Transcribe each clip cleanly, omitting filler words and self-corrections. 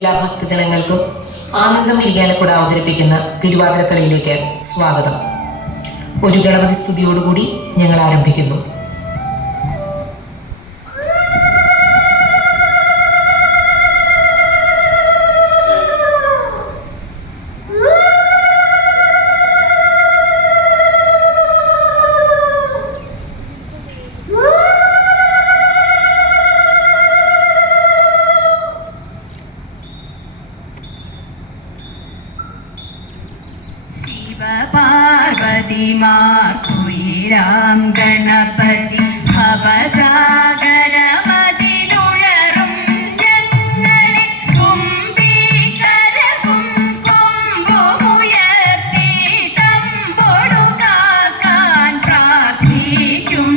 എല്ലാ ഭക്തജനങ്ങൾക്കും ആനന്ദം ഇരിയാലക്കുട അവതരിപ്പിക്കുന്ന തിരുവാതിരക്കളിയിലേക്ക് സ്വാഗതം. ഒരു ഗണപതി സ്തുതിയോടുകൂടി ഞങ്ങൾ ആരംഭിക്കുന്നു. പാർവതിമാർക്കുയിരാം ഗണപതി ഭവസാഗരമതിലുഴറും ഞങ്ങളെ കുംഭീകരവും കൊമ്പുമുയർത്തി തമ്പൊടുകാക്കാൻ പ്രാർത്ഥിക്കും.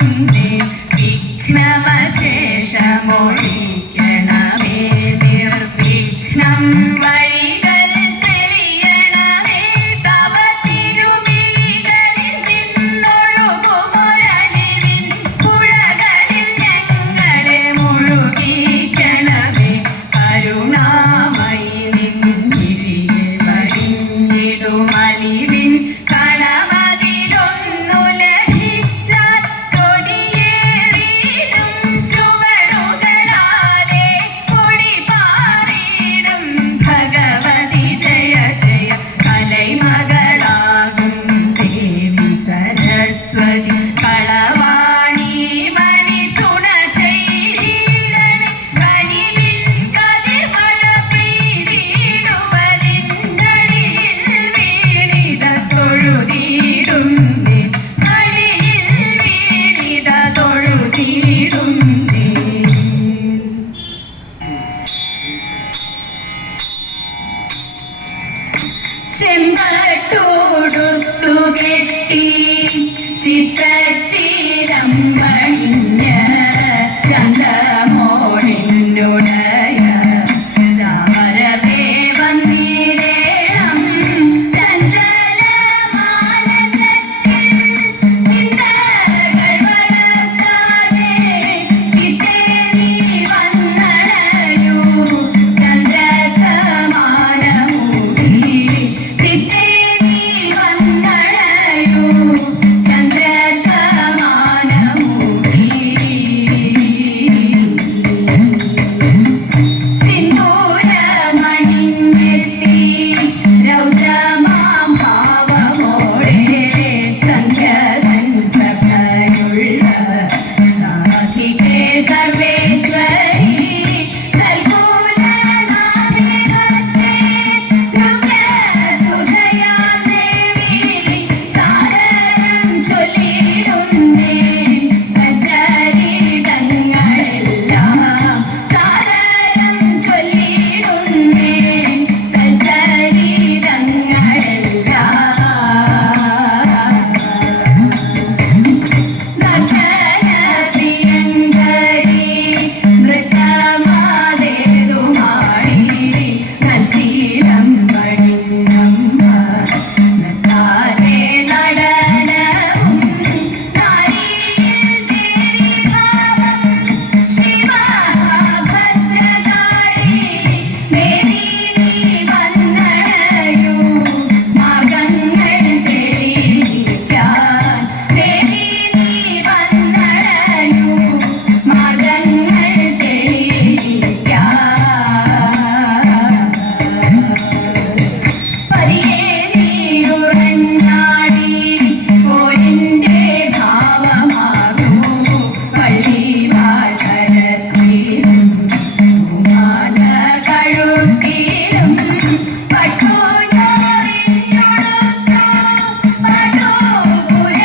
വിഘ്നമശേഷമൊഴിക്കണമേ നിർവിഘ്നം വഴികൾ തെളിയണമേ തവ തിരുമിഴികളിൽ നിന്നൊഴുകുമൊരലിവിൻ പുഴകളിൽ ഞങ്ങളെ മുഴുകിക്കണമേ കരുണാമയി നിന്നിരിയെ വഴിഞ്ഞിടുമലിവിൻ കണമതിലൊന്നു ലഭിച്ചാൽ ചൊടിയേറിയിടും ചുവടുകളാലെ പൊടി പാറിയിടും ഭഗവതി ജയ ജയ കലൈമകളാകും ദേവി സരസ്വതി കളവാണി മണി തുണ ചെയ്തിടണേ കനിവിൻ കതിർമഴ പെയ്തിടുവതിന്നടിയിൽ വീണിത തൊഴുതിടും അടിയിൽ വീണിത തൊഴുതിടും ചെമ്പട്ടോടുത്തു കെട്ടി ചിത്തച്ചീരം പണിഞ്ഞ ചന്തമോടിനുടയ ചാമരദേവൻ നീരേണം ചഞ്ചല മാനസത്തിൽ ചിന്തകൾ വളർത്താതെ ചിത്തേ നീ വന്നണയൂ ചന്ദ്രസമാനമൂടി ചിത്തേ നീ വന്നണയൂ ചന്ദ്രസമാനമൂടി സിന്ദൂരമണിഞ്ഞെത്തി രൗദ്രമാം ഭാവമോടെ സന്ധ്യതൻ പ്രഭയുള്ള സാധികേ സർവേശ്വരി സൽകുലനാഥേ ഭക്തേ രുദ്രസുധയാം ദേവി സാദരം ചൊല്ലിടുന്നേ സഞ്ചരിതങ്ങളെല്ലാം സാദരം ചൊല്ലിടുന്നേ സഞ്ചരിതങ്ങളെല്ലാം പ്രിയങ്കരി മൃതമാതേതുമാടി നഞ്ചീരം പണിഞ്ഞമ്മ നത്താരെ നടനവും നാരിയിൽ ദേവീഭാവം ശിവഭദ്രകാളി ദേവി നീ വന്നണയൂ മാർഗങ്ങൾ തെളിയിക്കാൻ ദേവി നീ വന്നണയൂ മാർഗങ്ങൾ തെളിയിക്കാൻ പരിയേ നീയുറഞ്ഞാടി പോരിന്റെ ഭാവമാകൂ പള്ളി വാഴത്തിലും മാല കഴുത്തിലും പട്ടുഞാറിഞ്ഞൊടുത്ത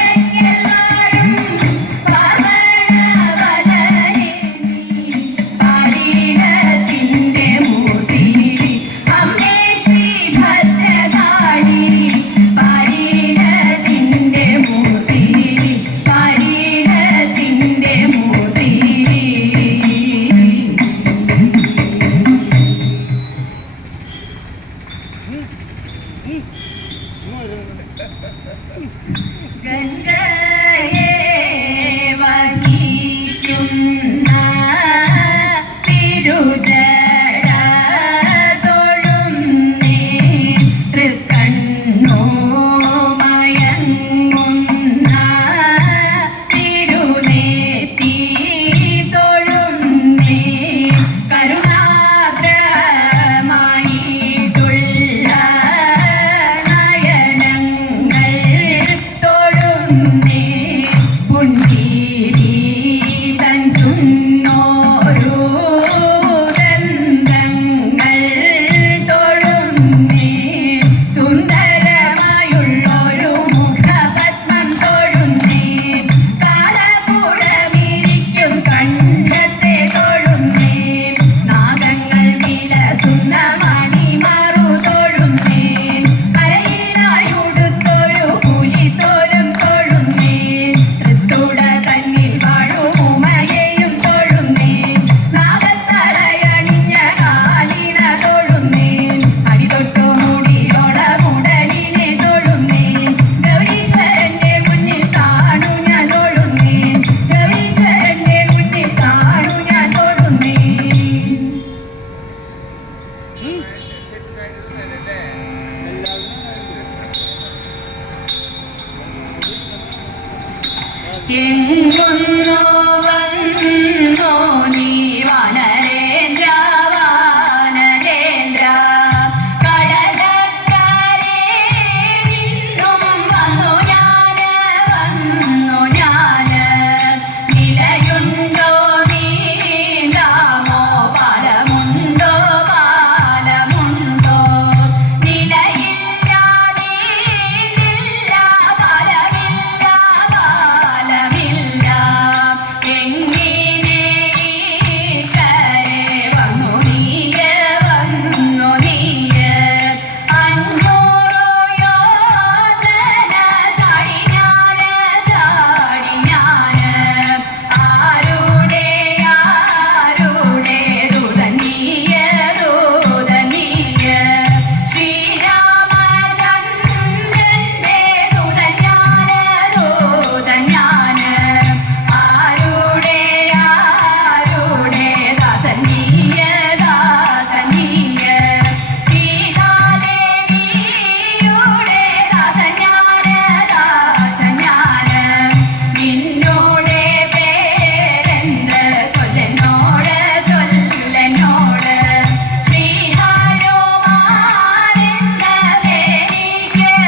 പട്ടുപുരയ്ക്കെല്ലാരും പാർവണവദനേ നീ പാരീടത്തിന്റെ മൂർത്തി അമ്മേ ശ്രീഭദ്രകാളി പാരീടത്തിന്റെ മൂർത്തി പാരീടത്തിന്റെ മൂർത്തി ഗംഗയെ വഹിക്കുന്ന തിരുജട എങ്ങുന്നോ വന്നോ നീ വനരേന്ദ്ര വാനരേന്ദ്ര കടലക്കരെ നിന്നും വന്നു ഞാന് നിലയുണ്ടോ നീന്താമോ പാലമുണ്ടോ നിലയില്ല നീന്തില്ല പാലമില്ല എങ്ങനെ കരെ വന്നു നീയ 500 യോജന ചാടി ഞാന് ആരുടെ ദൂതനീയ ശ്രീരാമചന്ദ്രന്റെ ദൂതൻ ഞാന് ആരുടെ ദാസനീയ സീതാദേവിയുടെ ദാസൻ ഞാന് നിന്നോടെ പേരെന്ത് ചൊല്ലനോട് ശ്രീഹനുമാനെന്ന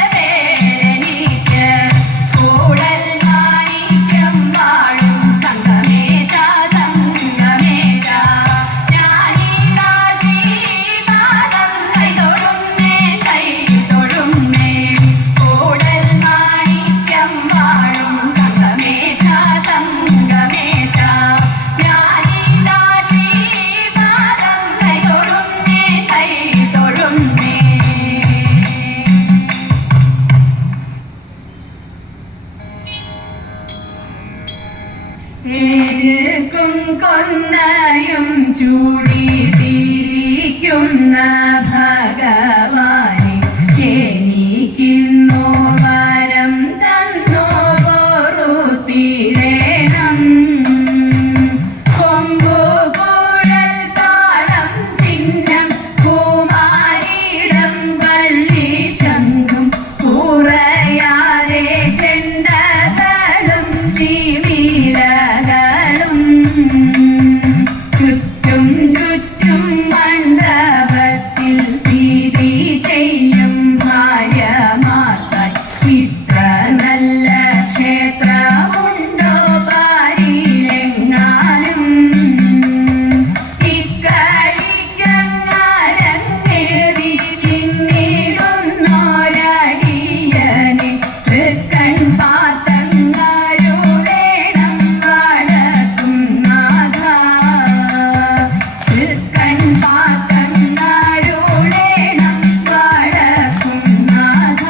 പേരെനിക്ക് കൂടൽ മാണിക്യം വാഴും സംഗമേശ ഞാനിതാ ശ്രീപാദം കൈതൊഴുന്നേ കൂടൽ മാണിക്യം വാഴും സംഗമേശ ഞാനിതാ ശ്രീപാദം കൈതൊഴുന്നേ ഏർക്കും കൊന്നയും ചൂടിയിരിക്കുന്ന ഭഗവാനെ എനിക്കിന്നു വരം തന്നോ പൊറുത്തിടേണം കൊമ്പുകുഴൽ താളം ചിഹ്നം കുമാരിടം വള്ളി ശംഖും കുറയാതെ ചെണ്ടകളും തിമിരകളും ചുറ്റും മണ്ഡപത്തിൽ സ്ഥിതി ചെയ്യും ഭാര്യമാർക്കായി ഇത്ര നല്ല ക്ഷേത്രമുണ്ടോ പാരിലെങ്ങാനും ഇക്കഴിക്കങ്ങാരങ്ങേറി തിന്നിടുന്നോരടിയനെ തൃക്കൺ പാത്തങ്ങാരുടേണം വടക്കും നാഥ തൃക്കൺ പാത്തങ്ങാരുടേണം വടക്കും നാഥ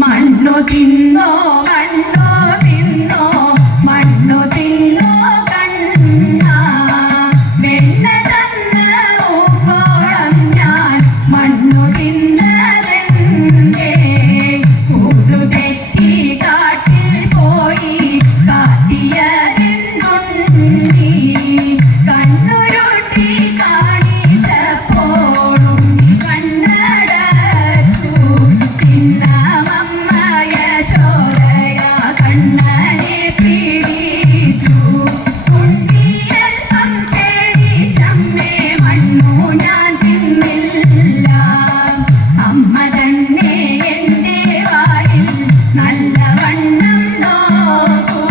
മണ്ണു തിന്നോ കണ്ണ വെണ്ണ തന്ന ഊക്കോളം ഞാൻ മണ്ണു തിന്നതെന്തേ ഊരു തെറ്റി കാട്ടിൽ പോയി കാട്ടിയതെന്തുണ്ണി കണ്ണുരുട്ടി കാണിച്ചപ്പോഴും കണ്ണടച്ചു തിന്നമമ്മ യശോദയ കണ്ണനെ പിടിച്ചു ഉണ്ണിയൽപ്പം പേടിച്ചമ്മേ മണ്ണു ഞാൻ തിന്നില്ല അമ്മ തന്നെ എൻ്റെ വായിൽ നല്ലവണ്ണം നോക്കൂ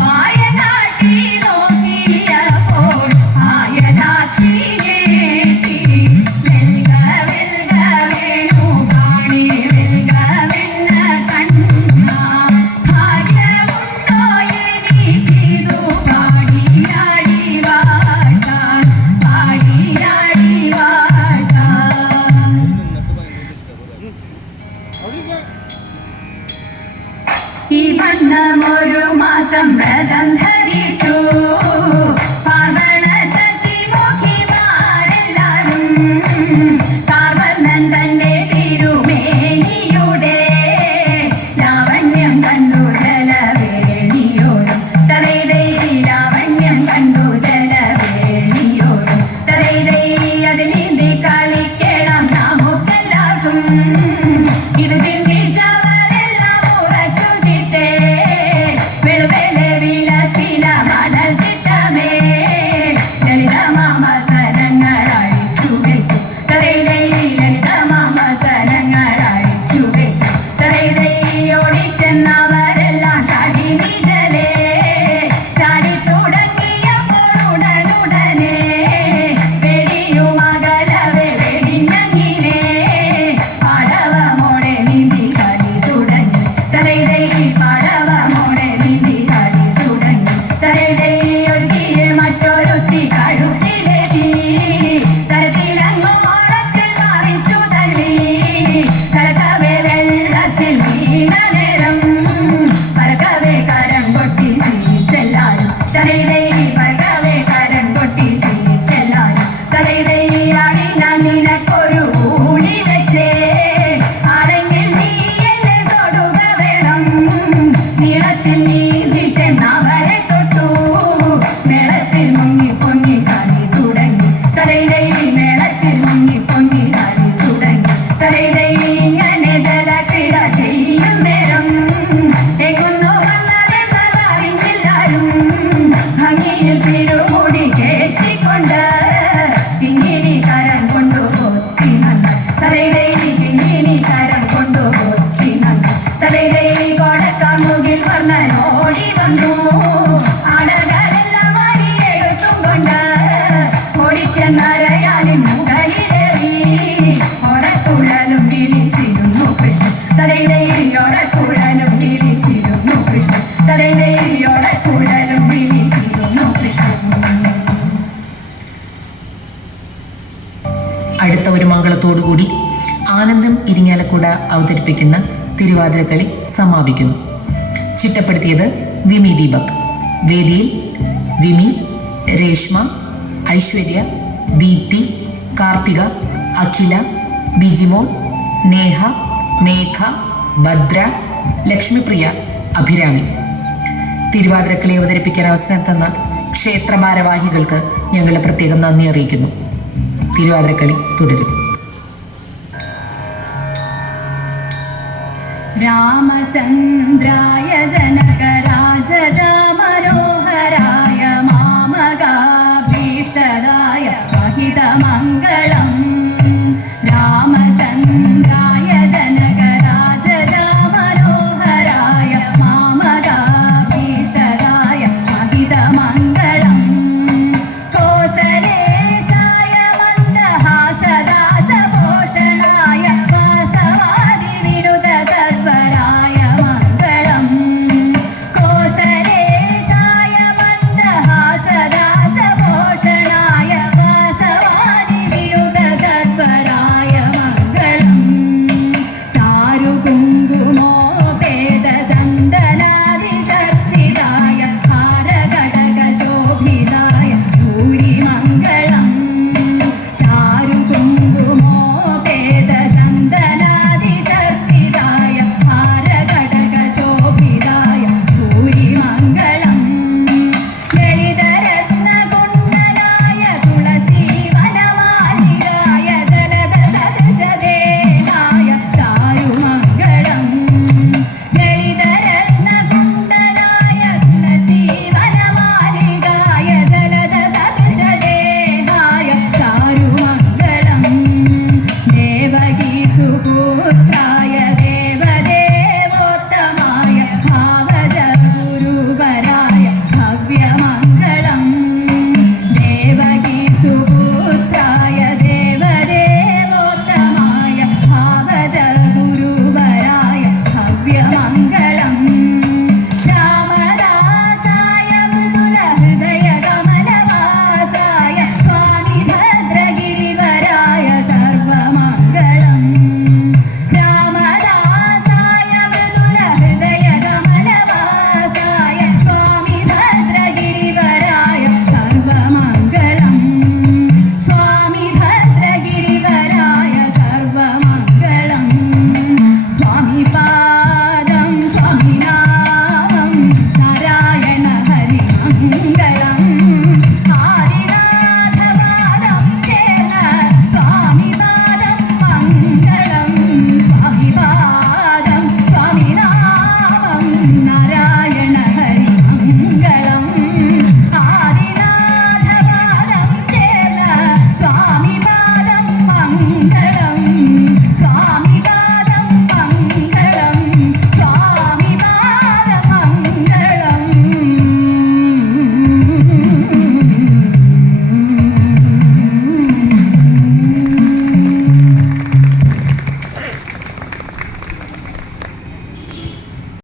വായ കാട്ടി നോക്കിയപ്പോൾ ആയതാക്കി നേട്ടി വെൽക വേണു കാണി വെൽക വെണ്ണ കണ്ണ ഭാഗ്യമുണ്ടോ എനിക്കിതു പാടിയാടി വാഴ്ത്താൻ ഈ വണ്ണമൊരു മാസം വ്രതം ധരിച്ചു പാർവണ ശശിമുഖിമാരെല്ലാരും കാർവർണ്ണൻ തന്റെ തിരുമേനിയുടെ ലാവണ്യം കണ്ടു ജലവേണിയോടും അവതരിപ്പിക്കുന്ന തിരുവാതിരക്കളി സമാപിക്കുന്നു. ചിട്ടപ്പെടുത്തിയത് വിമി ദീപക്. വേദിയിൽ വിമി, രേഷ്മ, ഐശ്വര്യ, ദീപ്തി, കാർത്തിക, അഖില, ബിജിമോൾ, നേഹ, മേഘ, ഭദ്ര, ലക്ഷ്മിപ്രിയ, അഭിരാമി. തിരുവാതിരക്കളി അവതരിപ്പിക്കാൻ അവസരം തന്ന ക്ഷേത്ര ഭാരവാഹികൾക്ക് ഞങ്ങളുടെ പ്രത്യേകം നന്ദി അറിയിക്കുന്നു. തിരുവാതിരക്കളി തുടരും. രാമചന്ദ്രായ ജനകരാജ മനോഹരായ മാമകാഭീഷദായ മഹിതമംഗ